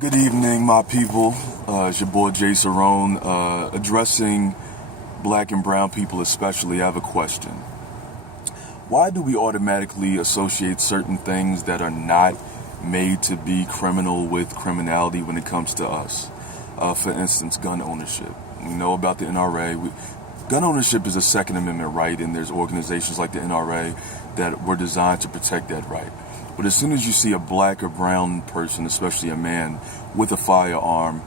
Good evening, my people. It's your boy Jay Cerrone. Addressing black and brown people especially, I have a question. Why do we automatically associate certain things that are not made to be criminal with criminality when it comes to us? For instance, gun ownership. We know about the NRA. Gun ownership is a Second Amendment right, and there's organizations like the NRA that were designed to protect that right. But as soon as you see a black or brown person, especially a man, with a firearm,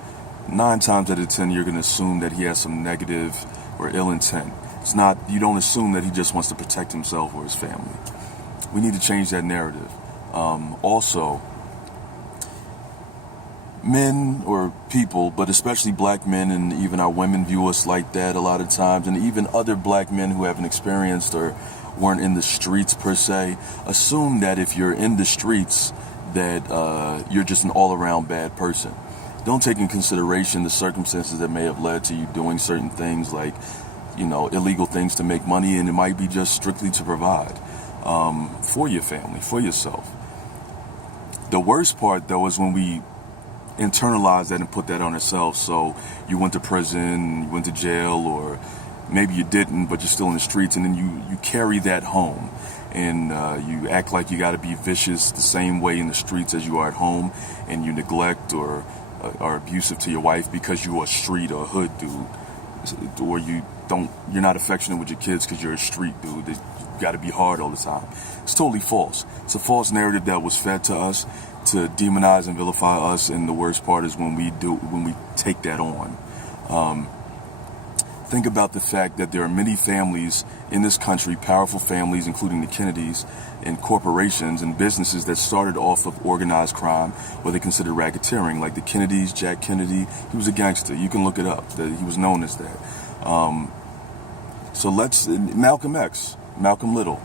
9 times out of 10 you're going to assume that he has some negative or ill intent. It's not, you don't assume that he just wants to protect himself or his family. We need to change that narrative. Also, men or people, but especially black men, and even our women view us like that a lot of times, and even other black men who haven't experienced or weren't in the streets per se, assume that if you're in the streets that you're just an all-around bad person. Don't take in consideration the circumstances that may have led to you doing certain things, like, illegal things to make money, and it might be just strictly to provide for your family, for yourself. The worst part, though, is when we internalize that and put that on ourselves. So you went to prison, you went to jail, or maybe you didn't, but you're still in the streets, and then you carry that home, and you act like you got to be vicious the same way in the streets as you are at home, and you neglect or are abusive to your wife because you're a street or a hood dude, or you're not affectionate with your kids because you're a street dude. You got to be hard all the time. It's totally false. It's a false narrative that was fed to us to demonize and vilify us, and the worst part is when we take that on. Think about the fact that there are many families in this country, powerful families, including the Kennedys, and corporations and businesses that started off of organized crime, what they consider racketeering, like the Kennedys. Jack Kennedy, he was a gangster. You can look it up. He was known as that. Malcolm X, Malcolm Little,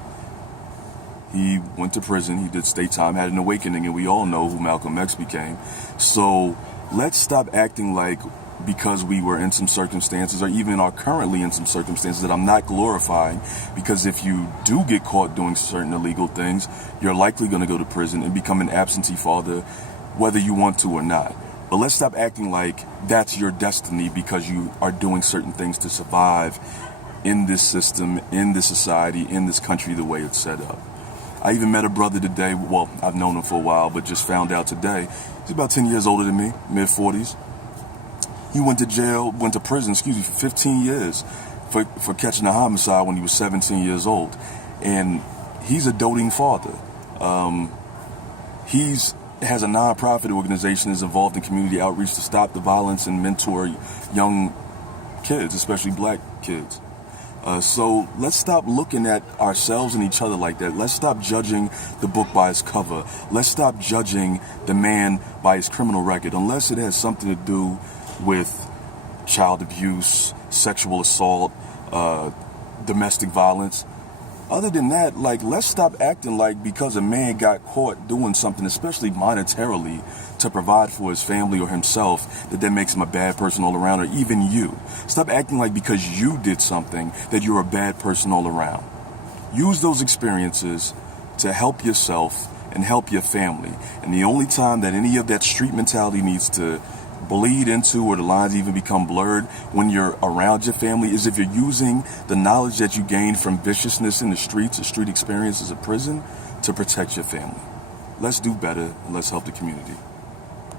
he went to prison, he did state time, had an awakening, and we all know who Malcolm X became. So let's stop acting like, because we were in some circumstances, or even are currently in some circumstances that I'm not glorifying, because if you do get caught doing certain illegal things, you're likely going to go to prison and become an absentee father, whether you want to or not. But let's stop acting like that's your destiny because you are doing certain things to survive in this system, in this society, in this country, the way it's set up. I even met a brother today. Well, I've known him for a while, but just found out today. He's about 10 years older than me, mid-40s. He went to prison for 15 years for catching a homicide when he was 17 years old. And he's a doting father. He has a nonprofit organization that's involved in community outreach to stop the violence and mentor young kids, especially black kids. So let's stop looking at ourselves and each other like that. Let's stop judging the book by its cover. Let's stop judging the man by his criminal record, unless it has something to do with child abuse, sexual assault, domestic violence. Other than that, let's stop acting like because a man got caught doing something, especially monetarily, to provide for his family or himself, that makes him a bad person all around, or even you. Stop acting like because you did something that you're a bad person all around. Use those experiences to help yourself and help your family. And the only time that any of that street mentality needs to bleed into, or the lines even become blurred, when you're around your family, is if you're using the knowledge that you gained from viciousness in the streets, or street experiences of prison, to protect your family. Let's do better, and let's help the community.